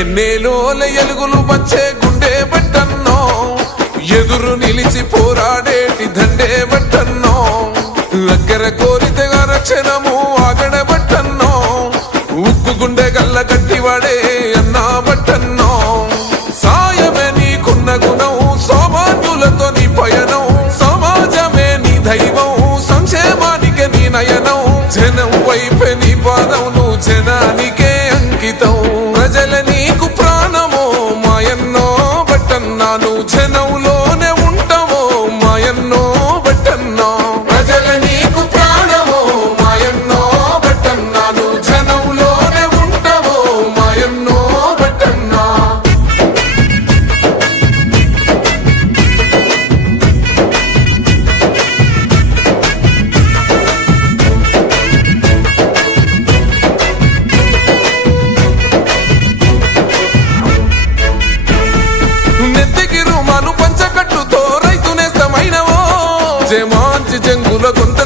ఎన్నేలోల ఎలుగులు వచ్చే గుండె బట్టన్నో, ఎదురు నిలిచి పోరాడేటి దండే బట్టన్నో, దగ్గర కోరితగా రక్షణము ఆగడ బట్టన్నో, ఉక్కు గుండె గల్ల గట్టివాడే అన్నా బట్టన్నో. సాయమే నీకున్న గుణం, సామాన్యులతో నీ పయనం, సమాజమే నీ దైవం, సంక్షేమానికి నీ నయనం, జనం వైపే నీ పాదం, నువ్వు జనానికి